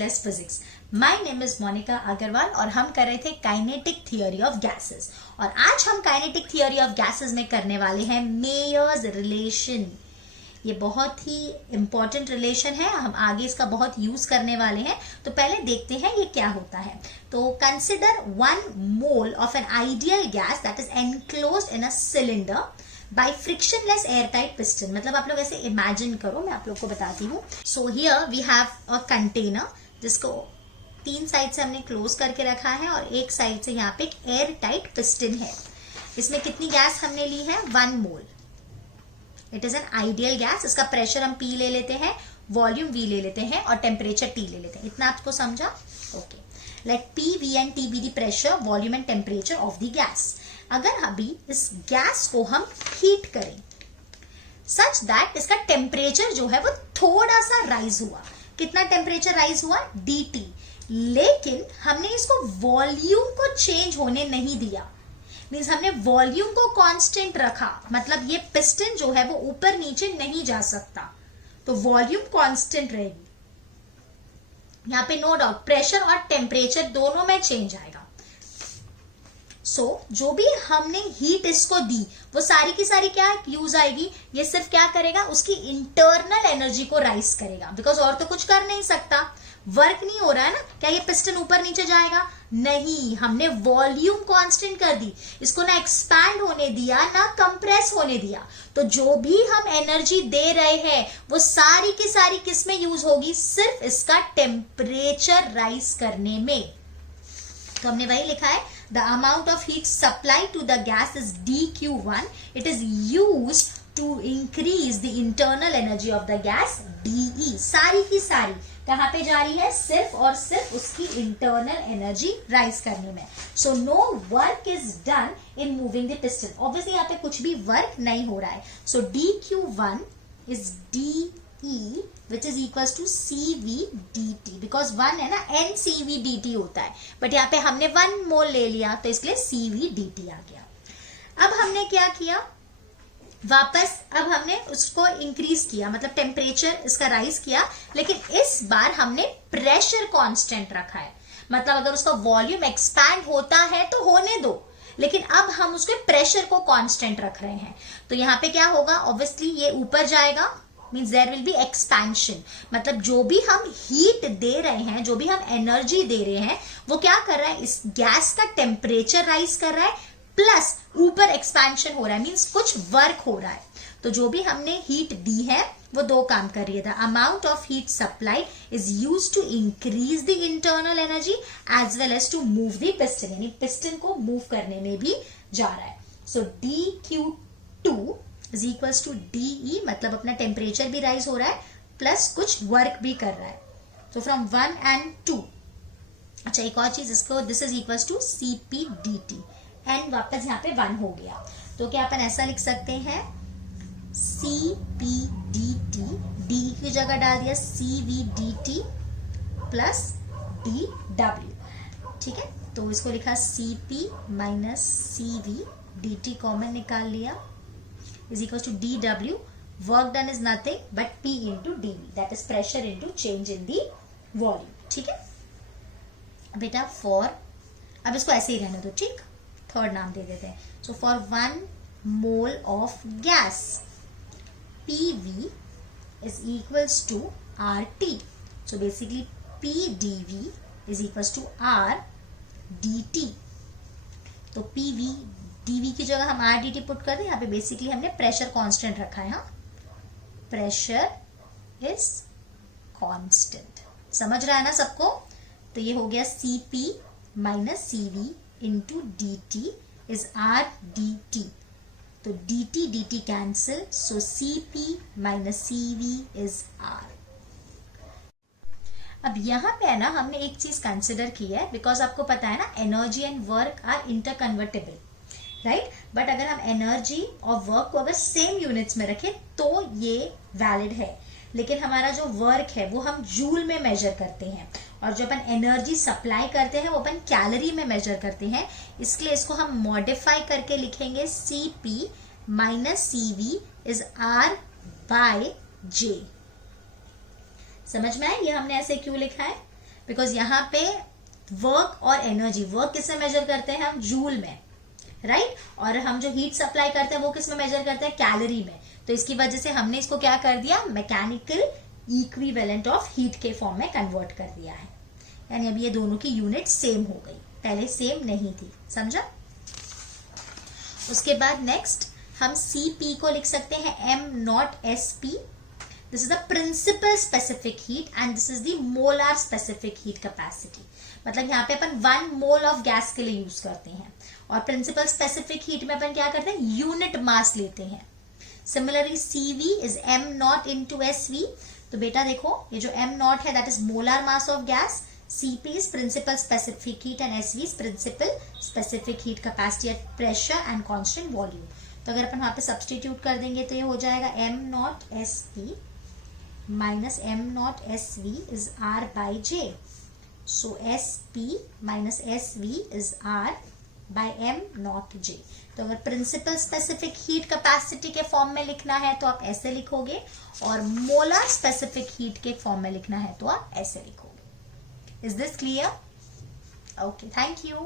Limitless physics. My name is Monika Agrawal और हम कर रहे थे काइनेटिक थियोरी ऑफ गैसेस। और आज हम काइनेटिक थियोरी ऑफ गैसेस में करने वाले हैं मेयर्स रिलेशन। ये बहुत ही इंपॉर्टेंट रिलेशन है, हम आगे इसका बहुत यूज करने वाले हैं। तो पहले देखते हैं ये क्या होता है। तो consider 1 mole of an ideal gas that is enclosed in a cylinder by frictionless airtight piston. मतलब आप लोग ऐसे इमेजिन करो, मैं आप लोग को बताती हूँ। So here we have a container जिसको 3 साइड से हमने क्लोज करके रखा है और एक साइड से यहाँ पे एक एयर टाइट पिस्टन है। इसमें कितनी गैस हमने ली है? 1 mole. It is an ideal gas. इसका प्रेशर हम P ले लेते हैं, वॉल्यूम V ले लेते हैं और टेम्परेचर T ले लेते हैं। इतना आपको समझा? Okay. Let P, V and T be the pressure, volume and temperature of the gas. अगर अभी इस गैस को हम हीट करें सच दैट इसका टेम्परेचर जो है वो थोड़ा सा राइज हुआ। कितना टेम्परेचर राइज हुआ? DT। लेकिन हमने इसको वॉल्यूम को चेंज होने नहीं दिया। मीन्स हमने वॉल्यूम को कांस्टेंट रखा, मतलब ये पिस्टन जो है वो ऊपर नीचे नहीं जा सकता, तो वॉल्यूम कांस्टेंट रहेगी। यहां पे नो डाउट प्रेशर और टेम्परेचर दोनों में चेंज आएगा। जो भी हमने हीट इसको दी वो सारी की सारी क्या यूज आएगी? ये सिर्फ क्या करेगा? उसकी इंटरनल एनर्जी को राइज करेगा, बिकॉज और तो कुछ कर नहीं सकता। वर्क नहीं हो रहा है ना। क्या ये पिस्टन ऊपर नीचे जाएगा? नहीं, हमने वॉल्यूम कांस्टेंट कर दी, इसको ना एक्सपैंड होने दिया ना कंप्रेस होने दिया। तो जो भी हम एनर्जी दे रहे हैं वो सारी की सारी किस में यूज होगी? सिर्फ इसका टेम्परेचर राइज करने में। तो हमने वही लिखा है, the amount of heat supply to the gas is dQ1. It is used to increase the internal energy of the gas DE। सारी की सारी कहां पे जा रही है? सिर्फ और सिर्फ उसकी इंटरनल एनर्जी राइज करने में। So no work is done in moving the piston. Obviously यहाँ पे कुछ भी वर्क नहीं हो रहा है। So dQ1 is DE which is equals to CV dt, because 1 है ना, NCV dt होता है, बट यहाँ पे हमने 1 मोल ले लिया तो इसलिए CV dt आ गया। अब हमने क्या किया? वापस अब हमने उसको इंक्रीज किया, मतलब टेम्परेचर इसका राइज किया, लेकिन इस बार हमने प्रेशर कांस्टेंट रखा है। मतलब अगर उसका वॉल्यूम एक्सपैंड होता है तो होने दो, लेकिन अब हम उसके प्रेशर को कांस्टेंट रख रहे हैं। तो यहाँ पे क्या होगा? ऑब्वियसली ये ऊपर जाएगा, means there will be expansion. मतलब जो भी हम हीट दे रहे हैं, जो भी हम एनर्जी दे रहे हैं, वो क्या कर रहा है? इस गैस का टेम्परेचर राइज कर रहा है, प्लस ऊपर एक्सपेंशन हो रहा है, मीन्स कुछ वर्क हो रहा है। तो जो भी हमने हीट दी है वो 2 काम कर रही है। The amount of heat supply is used to increase the internal energy as well as to move the piston, यानी पिस्टन को मूव करने में भी जा रहा है। So dQ2 is equals to DE, मतलब अपना टेम्परेचर भी राइज हो रहा है प्लस कुछ वर्क भी कर रहा है। तो फ्रॉम 1 and 2। अच्छा, एक और चीज, इसको this is equals to CP dt, and वापस यहाँ पे 1 हो गया। तो क्या अपन ऐसा लिख सकते हैं? CP dt, D की जगह डाल दिया CV dt प्लस dW। ठीक है, तो इसको लिखा CP minus CV dt, common निकाल लिया, is equals to dW. Work done is nothing but P into dV, that is pressure into change in the volume. ठीक है बेटा। for अब इसको ऐसे ही रहने दो, ठीक। थर्ड नाम दे देते हैं। so for 1 mole of gas PV is equals to RT. so basically P dV is equals to R dt. तो PV dV की जगह हम R dt पुट कर दें। यहाँ पे बेसिकली हमने प्रेशर कांस्टेंट रखा है। हाँ, प्रेशर इज कांस्टेंट। समझ रहा है ना सबको? तो ये हो गया CP minus CV into DT is R dt। तो dt cancel, so CP minus CV is R। अब यहाँ पे है ना, हमने एक चीज कंसिडर की है, बिकॉज आपको पता है ना, energy and work are interconvertible, right. But अगर हम एनर्जी और वर्क को अगर सेम यूनिट्स में रखें तो ये वैलिड है, लेकिन हमारा जो वर्क है वो हम जूल में मेजर करते हैं, और जो अपन एनर्जी सप्लाई करते हैं वो अपन कैलोरी में मेजर करते हैं। इसलिए इसको हम मॉडिफाई करके लिखेंगे CP minus CV is R by J। समझ में आए? ये हमने ऐसे क्यों लिखा है? बिकॉज यहाँ पे वर्क और एनर्जी, वर्क किसमें मेजर करते हैं हम, जूल में, राइट और हम जो हीट सप्लाई करते हैं वो किसमें मेजर करते हैं, कैलोरी में। तो इसकी वजह से हमने इसको क्या कर दिया, मैकेनिकल इक्विवेलेंट ऑफ हीट के फॉर्म में कन्वर्ट कर दिया है, यानी अभी ये दोनों की यूनिट सेम हो गई, पहले सेम नहीं थी, समझा। उसके बाद नेक्स्ट हम Cp को लिख सकते हैं m0Sp। This is the principal specific heat and this is the molar specific heat capacity. मतलब यहाँ पे अपन 1 मोल ऑफ गैस के लिए यूज करते हैं और प्रिंसिपल स्पेसिफिक हीट में अपन क्या करते हैं, यूनिट मास लेते हैं। Similarly Cv is m0 into Sv। तो बेटा देखो ये जो m0 है that is molar mass of gas, Cp is principal specific heat and Sv is principal specific heat capacity at pressure and constant volume। तो अगर अपन वहां पे सब्सटीट्यूट कर देंगे तो ये हो जाएगा m0Sp minus m0Sv is R by J। So Sp minus Sv is R by m0J। तो अगर प्रिंसिपल स्पेसिफिक हीट कैपेसिटी के फॉर्म में लिखना है तो आप ऐसे लिखोगे और मोलर स्पेसिफिक हीट के फॉर्म में लिखना है तो आप ऐसे लिखोगे। Is this clear? Okay, thank you.